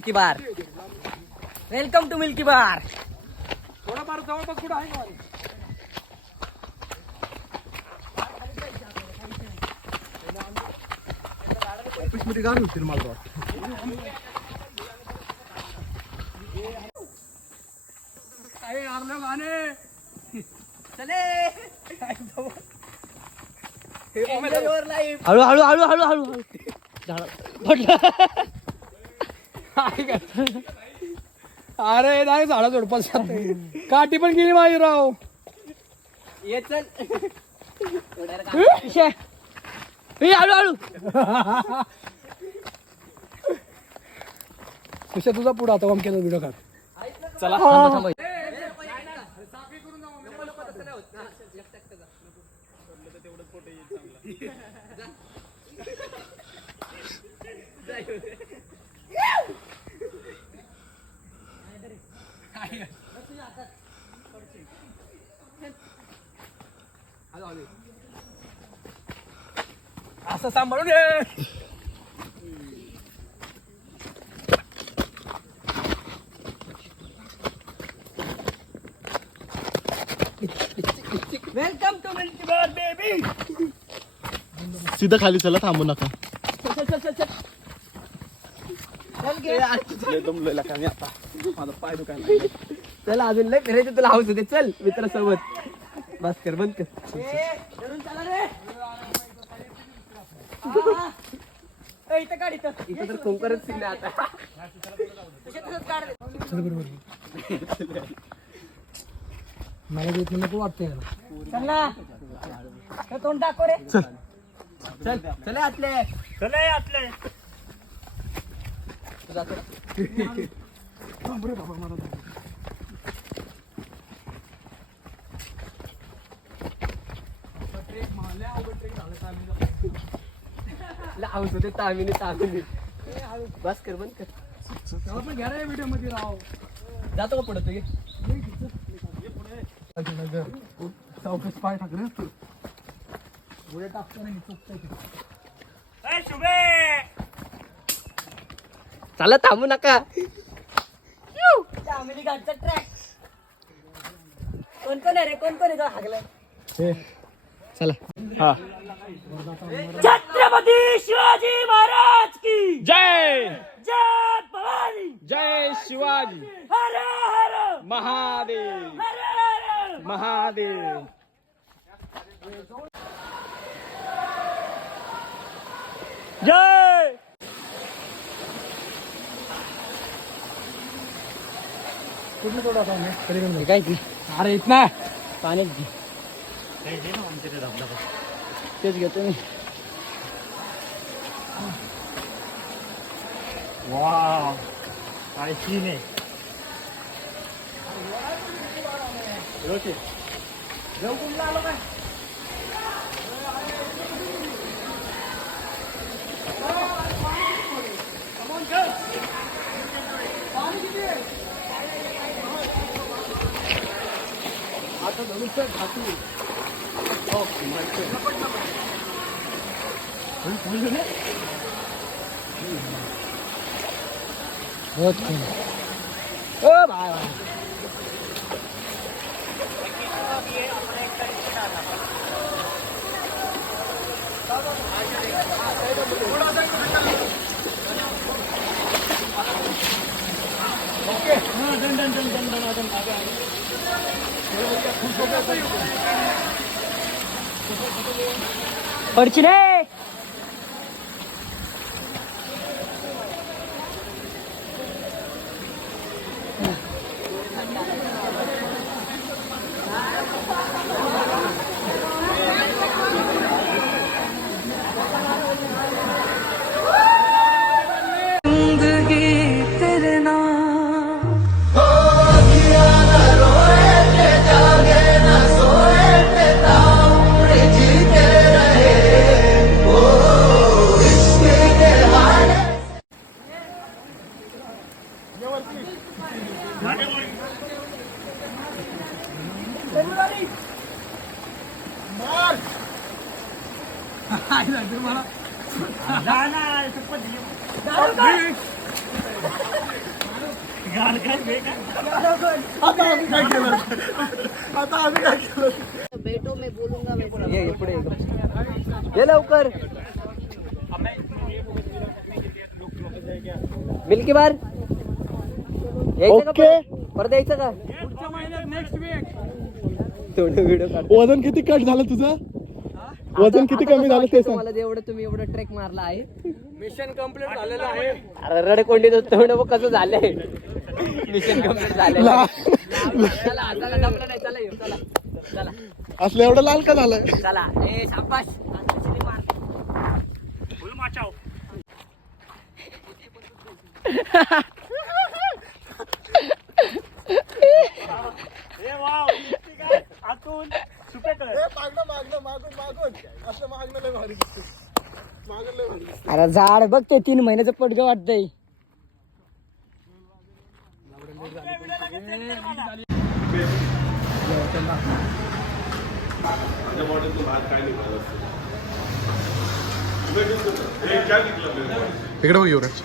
Milky Bar. Welcome to milky Bar. थोडंफार जवळपास कुठं आहे का? ऑफिस मध्ये गाडी होतील मला. अरे आरलो गाणे चले. हळू हळू हळू हळू हळू हळू अरे नाही झाडा झोडपास काठी पण गेली माझी राव. ये चल. हळू हळू. कशा तुझा पुढं आता केला व्हिडिओ काढ. चला थांबा. असं सांभाळून ये. Welcome to milky bar baby. सीधा खाली चला, थांबू नका. माझा पाय दुखायला. चल अजून लय फिरायचं तुला हाऊस होते. चल मित्रासोबत. बस कर बंद कर. इथं काढ. इथं तर कोंकरच सिंग आता. मला देत नको वाटतंय. चल ना. तोंड टाको रे. चल चल चल आतले. चले आतले. हाऊस होते तामिनी तामिनी. बस कर बंद कर. त्याला पण घ्या रे व्हिडिओ मध्ये राव. जातो का पुढे तुझे. चौकस पाय टाकले पुढे टाकताना चुकतंय. चला थांबू नका. तामिनी घाटचा ट्रॅक. कोण कोण आहे रे. कोण कोण आहे तो हागलाय. चला. हा. छत्रपती शिवाजी महाराज की जय. जय भवानी. जय शिवाजी हर हर महादेव. हर हर. महादेव. जय. कुठलं थोडं आता मी काय ती अरे इथं पाण्यात घे. तेच घेतो मी. वा काय सीन आहे. आता धनुष्य घातू. ओ भाई भाई. पडची रे. मला बेटो मैं बोलूंगा वैसे ये पुढे ये लवकर मिल्की बार यायचं का परत यायचं का थोडं व्हिडिओ काढ वजन किती कट झालं तुझं वजन किती कमी झालं ते सांग मला जेवढं तुम्ही एवढं ट्रेक मारला आहे मिशन कम्प्लीट झालेलं आहे. अरे रडकोंडीत तेवढं बघ कसं झालंय मिशन कम्प्लीट झालंय चला हाताला जमलं नाही चला येऊ चला चला असलं एवढं लाल का झालं चला ए शाबाश अरे झाड बघ ते 3 महिन्याचं पडगं वाटतंय इकडे बघ युवराज